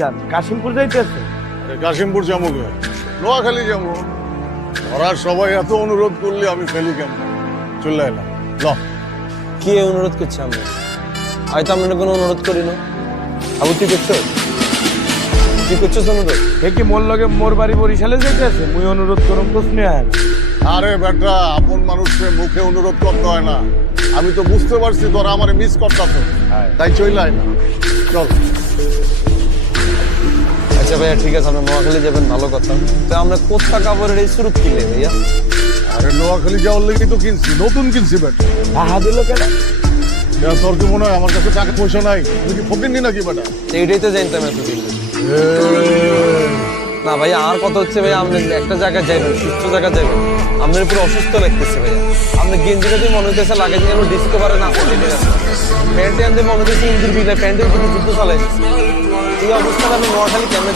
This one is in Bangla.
যান কাশিমপুর যাইতেছে। কাশিমপুর যাবো কে? নোয়াখালী যাবো। ওরা সবাই এত অনুরোধ করলে আমি ফেলি কেন? চলে এলাম। কে অনুরোধ করছে? আমরা হয়তো আমরা কোনো অনুরোধ করি না। আবু তুই করছো? তুই করছিস অনুরোধ? হে কি মোর লগে মোর বাড়ি বরিশালে যাইতেছে, মুই অনুরোধ করম প্রশ্ন আয় না। আরে বেটা, আপন মানুষের মুখে অনুরোধ করতে হয় না। আমি তো বুঝতে পারছি তোরা আমার মিস করতাছ, তাই চলে আয় না। চল। আচ্ছা ভাইয়া ঠিক আছে, আমরা নোয়াখালী যাবেন ভালো কথা। তো আমরা কোথা কাপড়ের এই সুরত কিনলে ভাইয়া? আরে নোয়াখালী যাওয়ার লেগে তো কিনছি, নতুন কিনছি বেটা। টাকা দিল কেন? তোর কি মনে হয় আমার কাছে টাকা পয়সা নাই? তুই কি ফকির নি নাকি বেটা? এইটাই তো জানতাম এতদিন। না ভাইয়া, আর কথা হচ্ছে ভাইয়া, আপনি একটা জায়গায় যাইবেন, সুস্থ জায়গায় যাইবেন। আপনার পুরো অসুস্থ লাগতেছে ভাইয়া। আপনি গেঞ্জিটা দিয়ে মনে হইতেছে লাগে যে ডিসকভারে না আছে। প্যান্টে আনতে মনে হইতেছে ইঞ্জির বিলে প্যান্টের কিন্তু যুদ্ধ চালাই। এই অবস্থায় আমি নোয়াখালী কেমনে